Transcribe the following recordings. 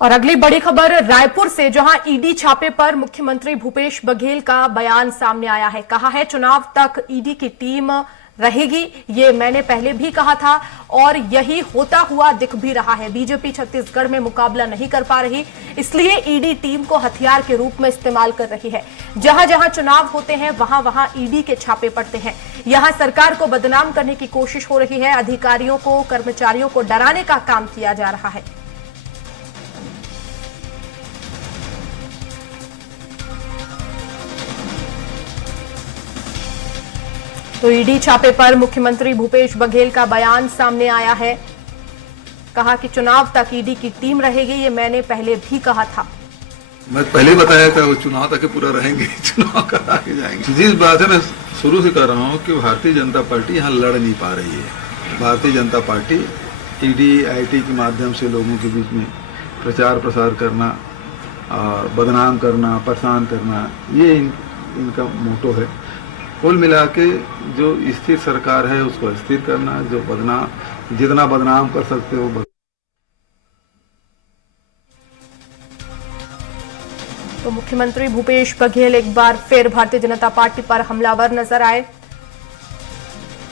और अगली बड़ी खबर रायपुर से, जहां ईडी छापे पर मुख्यमंत्री भूपेश बघेल का बयान सामने आया है। कहा है चुनाव तक ईडी की टीम रहेगी, ये मैंने पहले भी कहा था और यही होता हुआ दिख भी रहा है। बीजेपी छत्तीसगढ़ में मुकाबला नहीं कर पा रही, इसलिए ईडी टीम को हथियार के रूप में इस्तेमाल कर रही है। जहां जहां चुनाव होते हैं वहां वहां ईडी के छापे पड़ते हैं। यहां सरकार को बदनाम करने की कोशिश हो रही है, अधिकारियों को, कर्मचारियों को डराने का काम किया जा रहा है। तो ईडी छापे पर मुख्यमंत्री भूपेश बघेल का बयान सामने आया है। कहा कि चुनाव तक ईडी की टीम रहेगी, ये मैंने पहले भी कहा था। मैं पहले बताया था वो चुनाव तक पूरा रहेंगे, चुनाव करा के जाएंगे। जिस बात है मैं शुरू से कर रहा हूँ कि भारतीय जनता पार्टी यहाँ लड़ नहीं पा रही है। Bharatiya Janata party ED IT के माध्यम से लोगों के बीच में प्रचार प्रसार करना और बदनाम करना, परेशान करना, ये इनका मोटो है। कुल मिला के जो स्थिर सरकार है उसको स्थिर करना, जो जितना बदनाम कर सकते हो। तो मुख्यमंत्री भूपेश बघेल एक बार फिर भारतीय जनता पार्टी पर हमलावर नजर आए।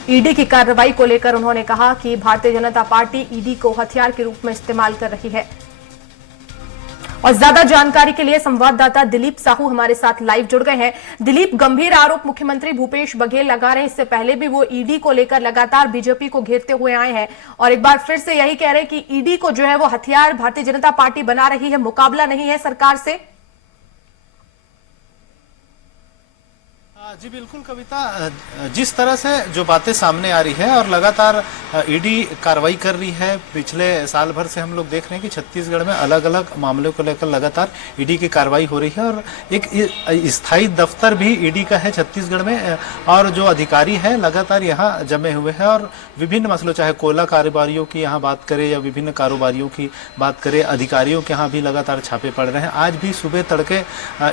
ईडी की कार्रवाई को लेकर उन्होंने कहा कि भारतीय जनता पार्टी ईडी को हथियार के रूप में इस्तेमाल कर रही है। और ज्यादा जानकारी के लिए संवाददाता दिलीप साहू हमारे साथ लाइव जुड़ गए हैं। दिलीप, गंभीर आरोप मुख्यमंत्री भूपेश बघेल लगा रहे हैं। इससे पहले भी वो ईडी को लेकर लगातार बीजेपी को घेरते हुए आए हैं और एक बार फिर से यही कह रहे हैं कि ईडी को जो है वो हथियार भारतीय जनता पार्टी बना रही है, मुकाबला नहीं है सरकार से। जी बिल्कुल कविता, जिस तरह से जो बातें सामने आ रही है और लगातार ईडी कार्रवाई कर रही है, पिछले साल भर से हम लोग देख रहे हैं कि छत्तीसगढ़ में अलग अलग मामलों को लेकर लगातार ईडी की कार्रवाई हो रही है और एक स्थायी दफ्तर भी ईडी का है छत्तीसगढ़ में और जो अधिकारी है लगातार यहाँ जमे हुए हैं और विभिन्न मसलों, चाहे कोयला कारोबारियों की यहाँ बात करें या विभिन्न कारोबारियों की बात करें, अधिकारियों के यहाँ भी लगातार छापे पड़ रहे हैं। आज भी सुबह तड़के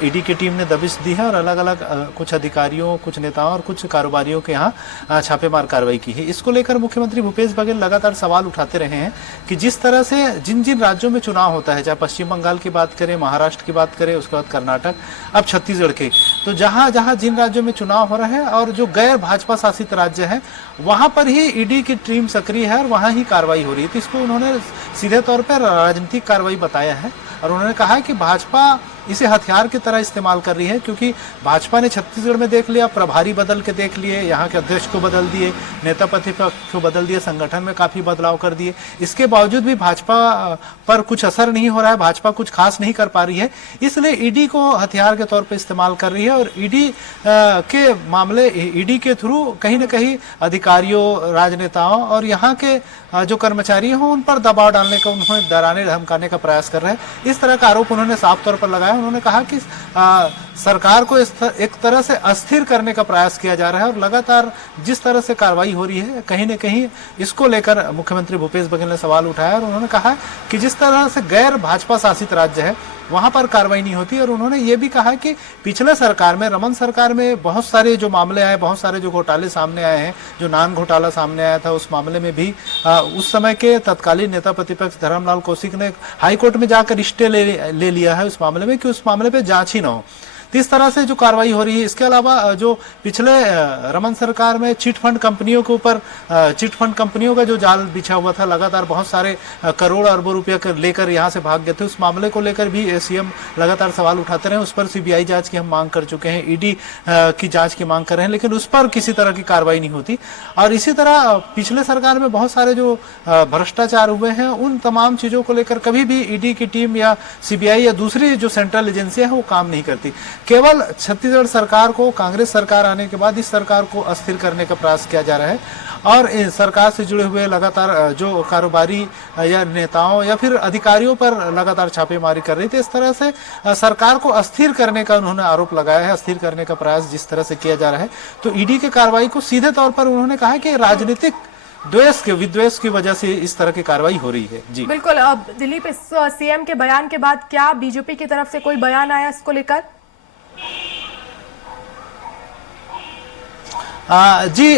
ईडी की टीम ने दबिश दी है और अलग अलग कुछ अधिकारियों, कुछ नेताओं और कुछ कारोबारियों के यहाँ छापेमार कार्रवाई की है। इसको लेकर मुख्यमंत्री भूपेश बघेल लगातार सवाल उठाते रहे हैं कि जिस तरह से जिन जिन राज्यों में चुनाव होता है, चाहे पश्चिम बंगाल की बात करें, महाराष्ट्र की बात करें, उसके बाद कर्नाटक, अब छत्तीसगढ़ के, तो जहां जहां जिन राज्यों में चुनाव हो रहा है और जो गैर भाजपा शासित राज्य है वहां पर ही ईडी की टीम सक्रिय है और वहां ही कार्रवाई हो रही है। तो इसको उन्होंने सीधे तौर पर राजनीतिक कार्रवाई बताया है और उन्होंने कहा है कि भाजपा इसे हथियार की तरह इस्तेमाल कर रही है, क्योंकि भाजपा ने छत्तीसगढ़ में देख लिया, प्रभारी बदल के देख लिए, यहाँ के अध्यक्ष को बदल दिए, नेता प्रतिपक्ष को बदल दिए, संगठन में काफी बदलाव कर दिए। इसके बावजूद भी भाजपा पर कुछ असर नहीं हो रहा है, भाजपा कुछ खास नहीं कर पा रही है, इसलिए ईडी को हथियार के तौर पर इस्तेमाल कर रही है और ईडी के मामले, ईडी के थ्रू कहीं ना कहीं अधिकारियों, राजनेताओं और यहाँ के जो कर्मचारी हों उन पर दबाव डालने का, उन्हें डराने धमकाने का प्रयास कर रहे हैं। इस तरह का आरोप उन्होंने साफ तौर पर लगाया। उन्होंने कहा कि सरकार को एक तरह से अस्थिर करने का प्रयास किया जा रहा है और लगातार जिस तरह से कार्रवाई हो रही है, कहीं न कहीं इसको लेकर मुख्यमंत्री भूपेश बघेल ने सवाल उठाया और उन्होंने कहा कि जिस तरह से गैर भाजपा शासित राज्य है वहां पर कार्रवाई नहीं होती। और उन्होंने ये भी कहा कि पिछले सरकार में, रमन सरकार में बहुत सारे जो मामले आए, बहुत सारे जो घोटाले सामने आए हैं, जो नान घोटाला सामने आया था, उस मामले में भी उस समय के तत्कालीन नेता प्रतिपक्ष धर्मलाल कौशिक ने हाईकोर्ट में जाकर स्टे ले लिया है उस मामले में कि उस मामले पे जांच ही ना हो। तो इस तरह से जो कार्रवाई हो रही है। इसके अलावा जो पिछले रमन सरकार में चिट फंड कंपनियों के ऊपर, चिट फंड कंपनियों का जो जाल बिछा हुआ था, लगातार बहुत सारे करोड़ अरबों रुपये लेकर यहाँ से भाग गए थे, उस मामले को लेकर भी सीएम लगातार सवाल उठाते रहे। उस पर सीबीआई जांच की हम मांग कर चुके हैं, ईडी की जांच की मांग कर रहे हैं, लेकिन उस पर किसी तरह की कार्रवाई नहीं होती। और इसी तरह पिछले सरकार में बहुत सारे जो भ्रष्टाचार हुए हैं, उन तमाम चीजों को लेकर कभी भी ईडी की टीम या सीबीआई या दूसरी जो सेंट्रल एजेंसियां हैं वो काम नहीं करती। केवल छत्तीसगढ़ सरकार को, कांग्रेस सरकार आने के बाद इस सरकार को अस्थिर करने का प्रयास किया जा रहा है और सरकार से जुड़े हुए लगातार जो कारोबारी या नेताओं या फिर अधिकारियों पर लगातार छापेमारी कर रही थी। इस तरह से सरकार को अस्थिर करने का उन्होंने आरोप लगाया है, अस्थिर करने का प्रयास जिस तरह से किया जा रहा है। तो ईडी की कार्रवाई को सीधे तौर पर उन्होंने कहा कि राजनीतिक द्वेष के, विद्वेष की वजह से इस तरह की कार्रवाई हो रही है। जी बिल्कुल। अब दिलीप, इस सीएम के बयान के बाद क्या बीजेपी की तरफ से कोई बयान आया इसको लेकर? जी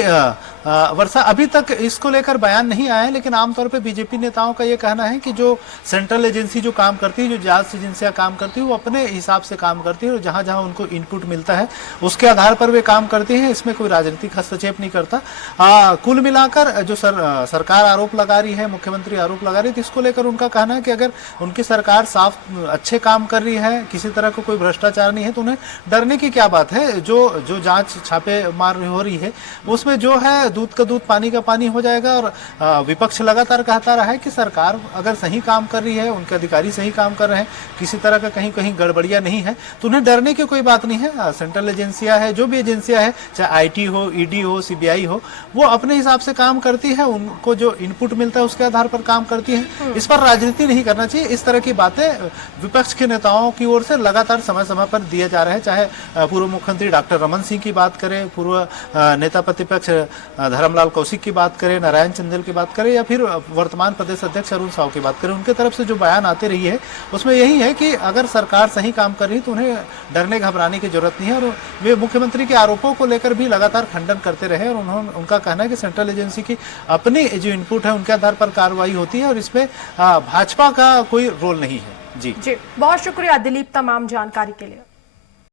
वर्षा, अभी तक इसको लेकर बयान नहीं आया है, लेकिन आमतौर पे बीजेपी नेताओं का ये कहना है कि जो सेंट्रल एजेंसी जो काम करती है, जो जांच एजेंसियां काम करती है, वो अपने हिसाब से काम करती है और जहां जहां उनको इनपुट मिलता है उसके आधार पर वे काम करती है। इसमें कोई राजनीतिक हस्तक्षेप नहीं करता। कुल मिलाकर जो सरकार आरोप लगा रही है, मुख्यमंत्री आरोप लगा रही है, तो इसको लेकर उनका कहना है कि अगर उनकी सरकार साफ अच्छे काम कर रही है, किसी तरह का कोई भ्रष्टाचार नहीं है, तो उन्हें डरने की क्या बात है। जो जांच छापे मार हो रही है उसमें जो है दूध का दूध पानी का पानी हो जाएगा। और विपक्ष लगातार कहता रहा है कि सरकार अगर सही काम कर रही है, उनके अधिकारी सही काम कर रहे हैं, किसी तरह का कहीं कहीं गड़बड़ियां नहीं है, तो उन्हें डरने की कोई बात नहीं है। सेंट्रल एजेंसियां है, जो भी एजेंसियां है, चाहे आईटी हो, ईडी हो, सीबीआई हो, वो अपने हिसाब से काम करती है, उनको जो इनपुट मिलता है उसके आधार पर काम करती है। इस पर राजनीति नहीं करना चाहिए। इस तरह की बातें विपक्ष के नेताओं की ओर से लगातार समय समय पर दिए जा रहे हैं, चाहे पूर्व मुख्यमंत्री डॉक्टर रमन सिंह की बात करें, पूर्व नेता प्रतिपक्ष धर्मलाल कौशिक की बात करें, नारायण चंदेल की बात करें, या फिर वर्तमान प्रदेश अध्यक्ष अरुण साव की बात करें, उनके तरफ से जो बयान आते रही है उसमें यही है कि अगर सरकार सही काम कर रही है तो उन्हें डरने घबराने की जरूरत नहीं है। और वे मुख्यमंत्री के आरोपों को लेकर भी लगातार खंडन करते रहे और उनका कहना है कि सेंट्रल एजेंसी की अपनी जो इनपुट है उनके आधार पर कार्रवाई होती है और इसमें भाजपा का कोई रोल नहीं है। जी बहुत शुक्रिया दिलीप तमाम जानकारी के लिए।